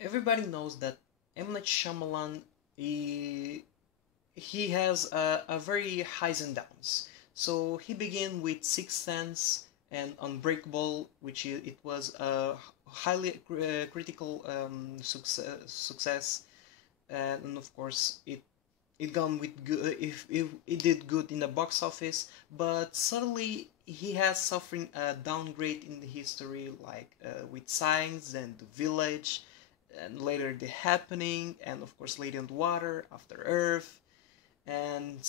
Everybody knows that M. Night Shyamalan, he has a very highs and downs. So he began with Sixth Sense and Unbreakable, which it was a highly critical success, and of course it gone with good if it did good in the box office, but suddenly he has suffering a downgrade in the history, like with Signs and The Village, and later The Happening, and of course Lady on the Water, After Earth, and at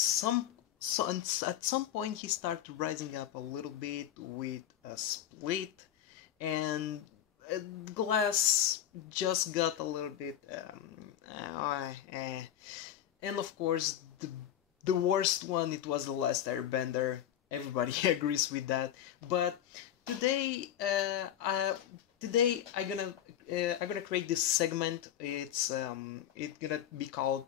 some point he started rising up a little bit with a Split, and uh, Glass just got a little bit and of course the worst one, it was The Last Airbender. Everybody agrees with that. But today, I'm gonna create this segment. It's gonna be called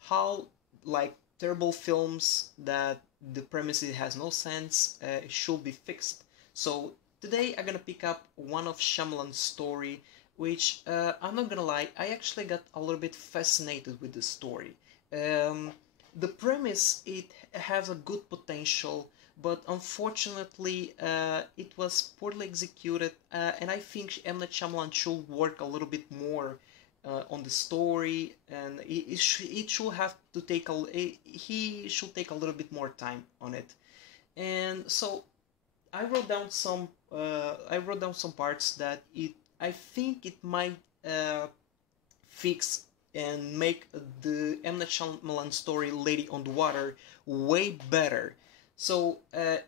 how, like, terrible films that the premise has no sense should be fixed. So today I'm gonna pick up one of Shyamalan's story, which I'm not gonna lie, I actually got a little bit fascinated with the story. Um, the premise, it has a good potential, but unfortunately, it was poorly executed, and I think M. Night Shyamalan should work a little bit more on the story, and it should have to take he should take a little bit more time on it. And so I wrote down some parts that I think it might fix and make the M. Night Shyamalan story Lady on the Water way better. So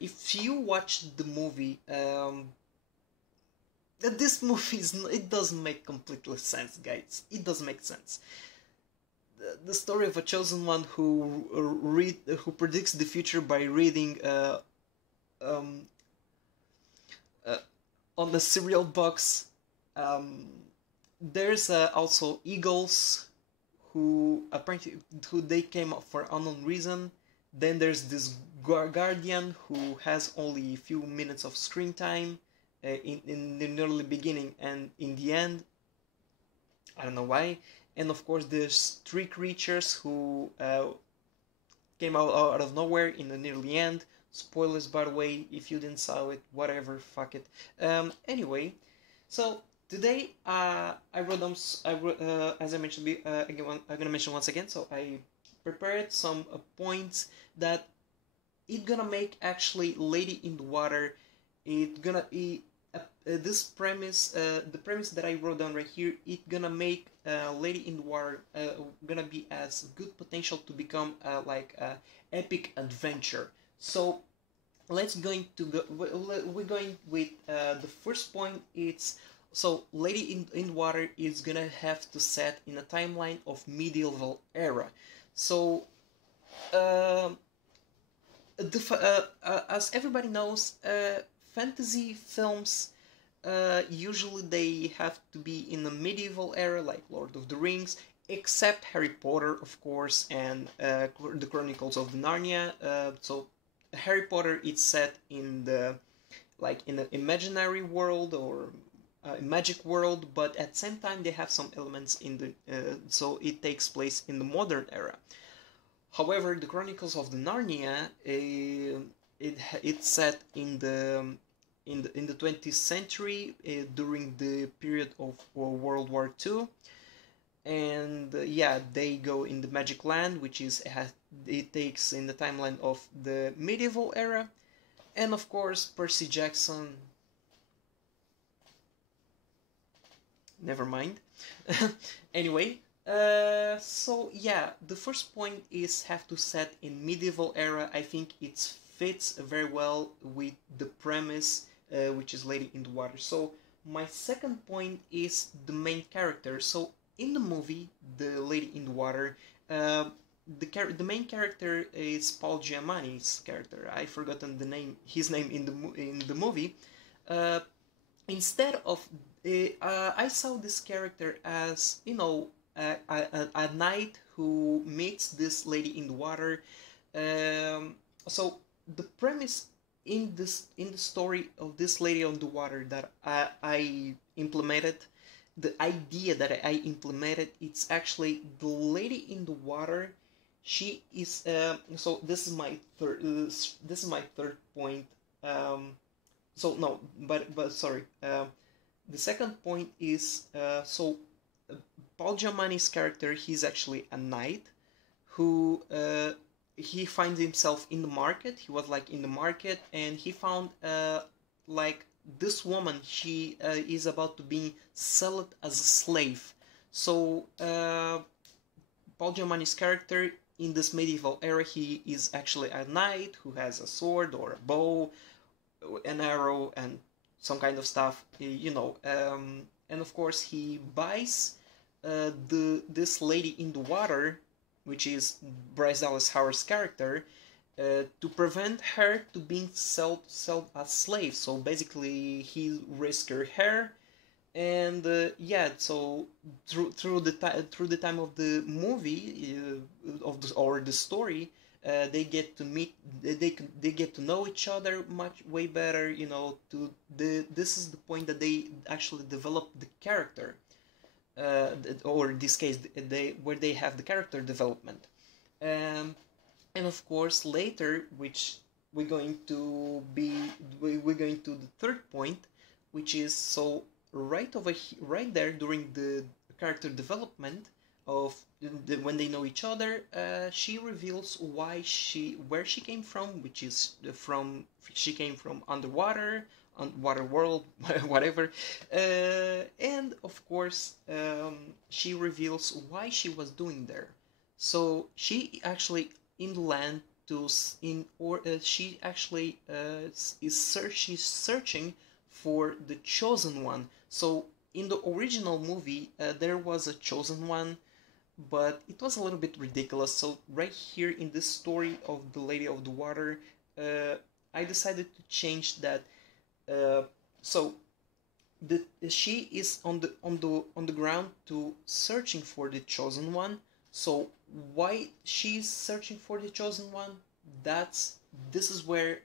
if you watch the movie, this movie it doesn't make completely sense, guys. It doesn't make sense. The story of a chosen one who predicts the future by reading um, uh, on the cereal box. Um, there's also eagles who they came up for unknown reason. Then there's this guardian who has only a few minutes of screen time in the early beginning, and in the end, I don't know why. And of course, there's three creatures who came out of nowhere in the nearly end. Spoilers, by the way, if you didn't saw it, whatever, fuck it. Anyway, so today I wrote them. As I mentioned, again, I'm gonna mention once again. So I prepared some points that it gonna make actually Lady in the Water. It gonna be this premise, the premise that I wrote down right here. It gonna make Lady in the Water gonna be as good potential to become like a epic adventure. So let's going to go. We're going with the first point. It's so Lady in Water is gonna have to set in a timeline of medieval era. So uh, as everybody knows, fantasy films usually they have to be in the medieval era, like Lord of the Rings, except Harry Potter, of course, and the Chronicles of Narnia. So Harry Potter is set in the like in an imaginary world or magic world, but at the same time they have some elements in the so it takes place in the modern era. However, the Chronicles of the Narnia, it's set in the 20th century during the period of World War II, and yeah, they go in the Magic Land, which it takes in the timeline of the medieval era, and of course Percy Jackson. Never mind. Anyway, so yeah, the first point is have to set in medieval era. I think it fits very well with the premise, which is Lady in the Water. So my second point is the main character. So in the movie, the Lady in the Water, the main character is Paul Giamatti's character. I forgotten his name in the movie. Uh, Instead of I saw this character as, you know, a knight who meets this Lady in the Water. So the premise in the story of this Lady on the Water that I implemented the idea that I implemented, it's actually the lady in the water. She is so this is my third point. So no, but sorry. The second point is Paul Giamatti's character. He's actually a knight who he finds himself in the market. He was like in the market, and he found like this woman. She is about to be sold as a slave. So Paul Giamatti's character in this medieval era, he is actually a knight who has a sword or a bow, an arrow, and some kind of stuff, and of course he buys the this lady in the water, which is Bryce Dallas Howard's character, to prevent her to being sold as slave. So basically, he rescued her, and so through the time of the movie or the story, they get to know each other much way better. This is the point that they actually develop the character, or in this case, where they have the character development. And of course later, which we're going to the third point, which is so right there during the character development of when they know each other, she reveals where she came from, which is she came from underwater, water world, whatever, and of course she reveals why she was doing there. So she actually in the land she actually she's searching for the chosen one. So in the original movie, there was a chosen one, but it was a little bit ridiculous. So right here in this story of the Lady of the Water, I decided to change that. So she is on the ground to searching for the chosen one. So why she's searching for the chosen one? This is where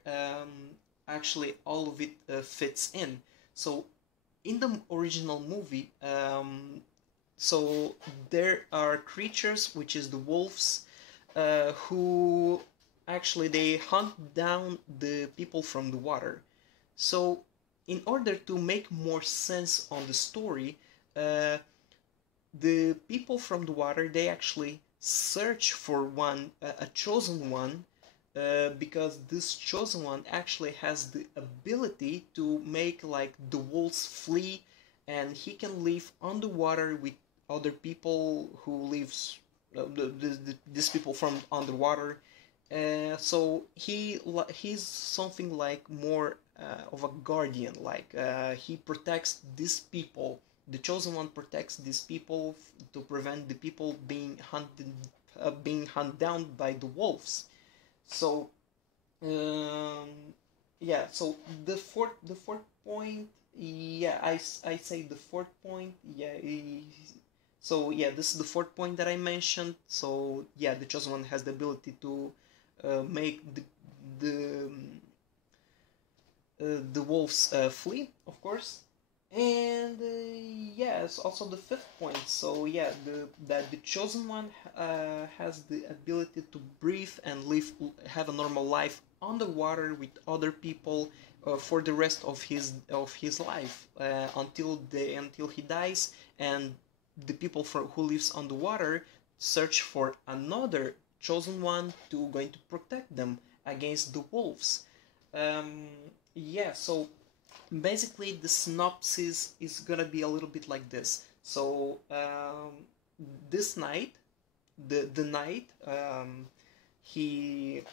actually all of it fits in. So in the original movie, so there are creatures, which is the wolves, who actually they hunt down the people from the water. So in order to make more sense on the story, the people from the water, they actually search for a chosen one, because this chosen one actually has the ability to make like the wolves flee, and he can live underwater with other people who lives these people from underwater. So he's something like more of a guardian, like he protects these people. The chosen one protects these people to prevent the people being hunted down by the wolves. So so the fourth point, I say the fourth point, so this is the fourth point that I mentioned. So the chosen one has the ability to make the wolves flee, of course. And yes, also the fifth point. So that the chosen one has the ability to breathe and have a normal life underwater with other people for the rest of his life, until he dies, and the people who lives underwater search for another chosen one to going to protect them against the wolves. So basically the synopsis is gonna be a little bit like this. So this night, the night, he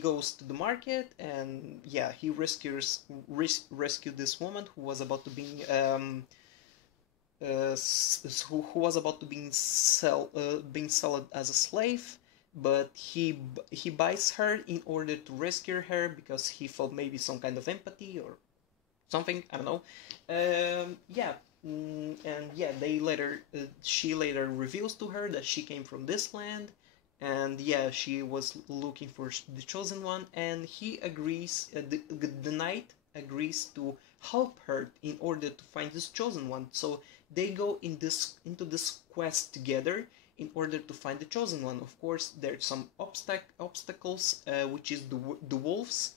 goes to the market, and he rescue this woman who was about to be who was about to being sold as a slave. But he buys her in order to rescue her, because he felt maybe some kind of empathy or something, I don't know. She later reveals to her that she came from this land, and she was looking for the chosen one, and he agrees. The knight agrees to help her in order to find this chosen one. So they go into this quest together in order to find the chosen one. Of course, there's some obstacles, which is the wolves.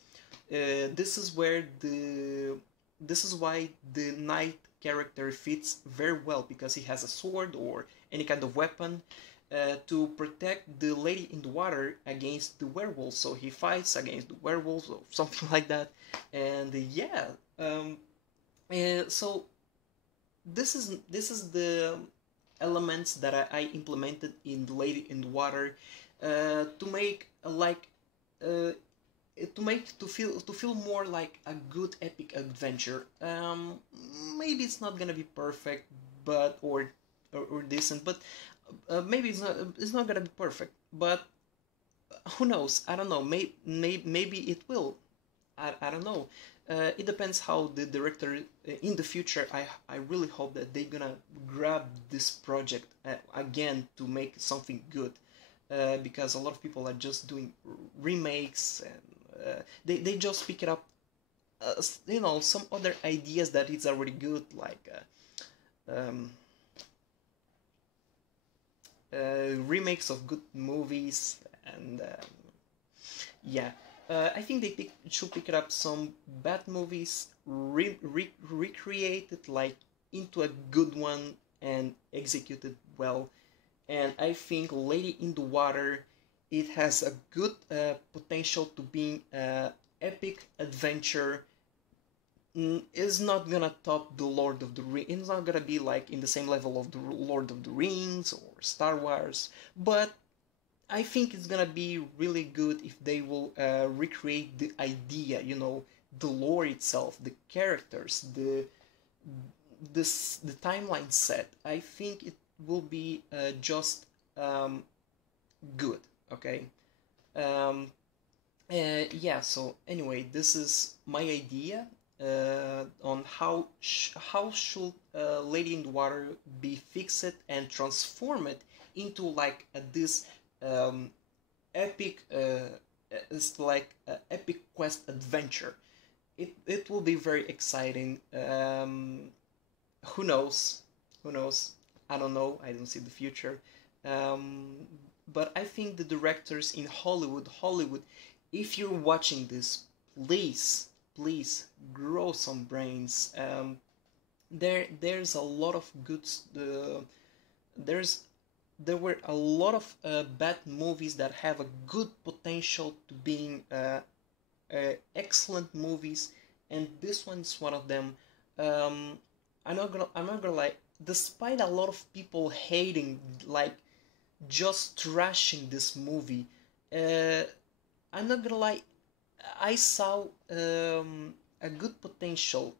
This is where this is why the knight character fits very well, because he has a sword or any kind of weapon to protect the lady in the water against the werewolves. So he fights against the werewolves or something like that. And yeah, so this is the elements that I implemented in the Lady in the Water to make uh, to feel more like a good epic adventure. Maybe it's not gonna be perfect, but or decent, but maybe it's not gonna be perfect. But who knows? I don't know. Maybe it will. I don't know. It depends how the director in the future. I really hope that they're gonna grab this project again to make something good, because a lot of people are just doing remakes, and they just pick it up, some other ideas that it's already good, like remakes of good movies, and yeah. I think they should pick up some bad movies, recreate it like into a good one and execute it well. And I think Lady in the Water, it has a good potential to being epic adventure. Is not gonna top the Lord of the Rings. It's not gonna be like in the same level of the Lord of the Rings or Star Wars, but I think it's gonna be really good if they will recreate the idea, the lore itself, the characters, the timeline set. I think it will be just good. Okay. Um, yeah. So anyway, this is my idea on how should Lady in the Water be fixed and transformed into like this um, epic it's like epic quest adventure. It will be very exciting. Who knows? Who knows? I don't know. I don't see the future. Um, but I think the directors in Hollywood, if you're watching this, please grow some brains. There's a lot of good. There's there were a lot of bad movies that have a good potential to being excellent movies, and this one's one of them. Um, I'm not gonna lie. Despite a lot of people hating, like just trashing this movie, uh, I'm not gonna lie. I saw a good potential,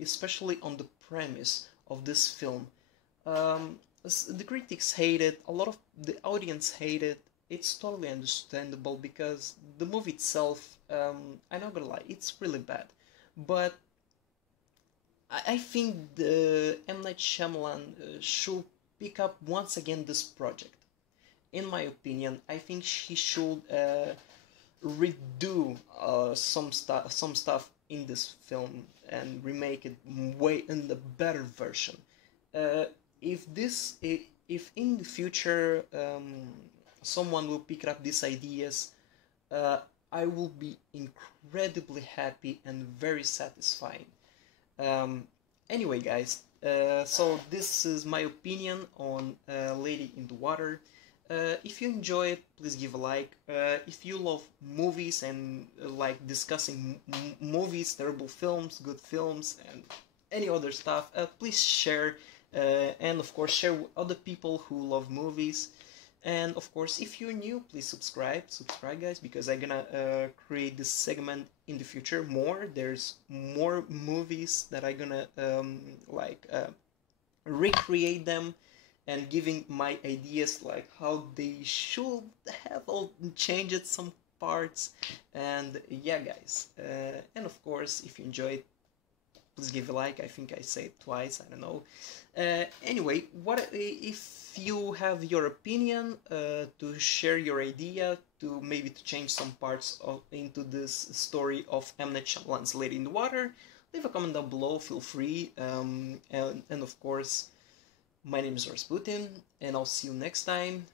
especially on the premise of this film. The critics hate it, a lot of the audience hate it. It's totally understandable because the movie itself, I'm not gonna lie, it's really bad. But I think the M. Night Shyamalan should pick up once again this project. In my opinion, I think he should redo some stuff in this film and remake it way in the better version. Uh, if in the future someone will pick up these ideas, uh, I will be incredibly happy and very satisfying. Um, anyway, guys, so this is my opinion on Lady in the Water. If you enjoy it, please give a like. If you love movies and like discussing movies, terrible films, good films, and any other stuff, please share. And of course, share with other people who love movies. And of course, if you're new, please subscribe, guys, because I'm gonna create this segment in the future. There's more movies that I'm gonna recreate them and giving my ideas like how they should have all changed some parts. And yeah, guys, and of course, if you enjoyed, please give a like. I think I said it twice, I don't know. Anyway, what if you have your opinion, to share your idea, to maybe to change some parts into this story of M. Night Shyamalan's Lady in the Water? leave a comment down below, feel free. And of course, my name is Rasputin, and I'll see you next time.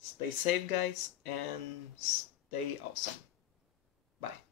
Stay safe, guys, and stay awesome. Bye.